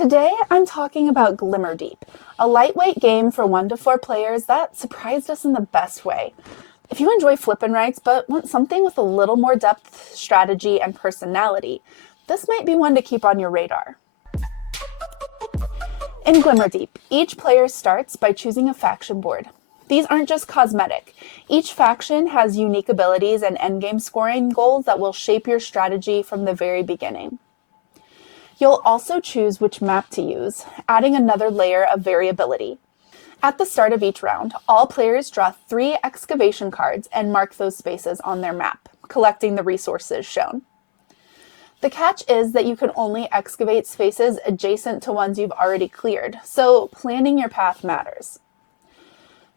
Today I'm talking about Glimmerdeep, a lightweight game for 1 to 4 players that surprised us in the best way. If you enjoy flip and writes but want something with a little more depth, strategy, and personality, this might be one to keep on your radar. In Glimmerdeep, each player starts by choosing a faction board. These aren't just cosmetic. Each faction has unique abilities and endgame scoring goals that will shape your strategy from the very beginning. You'll also choose which map to use, adding another layer of variability. At the start of each round, all players draw 3 excavation cards and mark those spaces on their map, collecting the resources shown. The catch is that you can only excavate spaces adjacent to ones you've already cleared, so planning your path matters.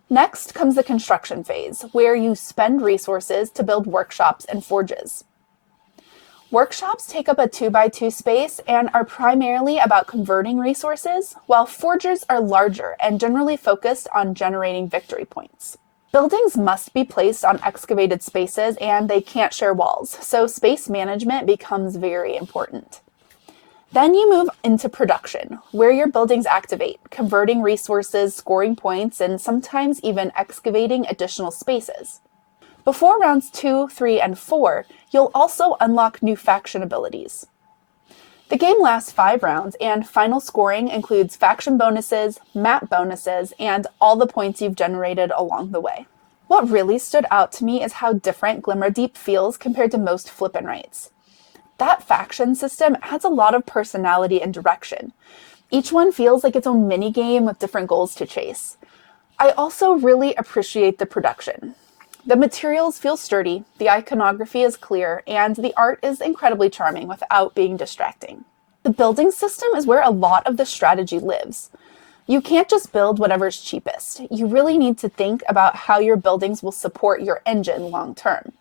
Next comes the construction phase, where you spend resources to build workshops and forges. Workshops take up a 2x2 space and are primarily about converting resources, while forges are larger and generally focused on generating victory points. Buildings must be placed on excavated spaces and they can't share walls, so space management becomes very important. Then you move into production, where your buildings activate, converting resources, scoring points, and sometimes even excavating additional spaces. Before rounds 2, 3, and 4, you'll also unlock new faction abilities. The game lasts 5 rounds, and final scoring includes faction bonuses, map bonuses, and all the points you've generated along the way. What really stood out to me is how different Glimmerdeep feels compared to most flip and writes. That faction system adds a lot of personality and direction. Each one feels like its own mini-game with different goals to chase. I also really appreciate the production. The materials feel sturdy, the iconography is clear, and the art is incredibly charming without being distracting. The building system is where a lot of the strategy lives. You can't just build whatever's cheapest. You really need to think about how your buildings will support your engine long term.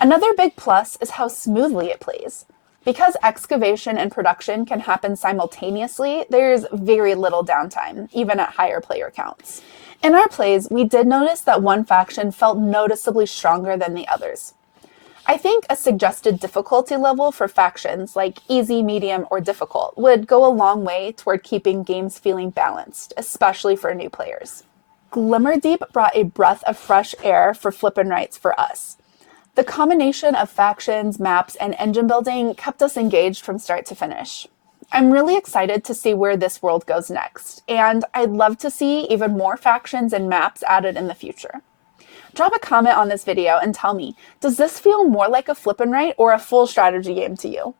Another big plus is how smoothly it plays. Because excavation and production can happen simultaneously, there's very little downtime, even at higher player counts. In our plays, we did notice that one faction felt noticeably stronger than the others. I think a suggested difficulty level for factions, like easy, medium, or difficult, would go a long way toward keeping games feeling balanced, especially for new players. Glimmerdeep brought a breath of fresh air for flip and writes for us. The combination of factions, maps, and engine building kept us engaged from start to finish. I'm really excited to see where this world goes next, and I'd love to see even more factions and maps added in the future. Drop a comment on this video and tell me, does this feel more like a flip and write or a full strategy game to you?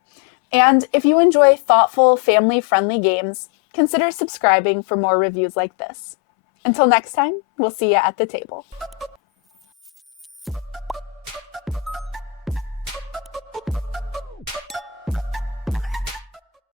And if you enjoy thoughtful, family-friendly games, consider subscribing for more reviews like this. Until next time, we'll see you at the table.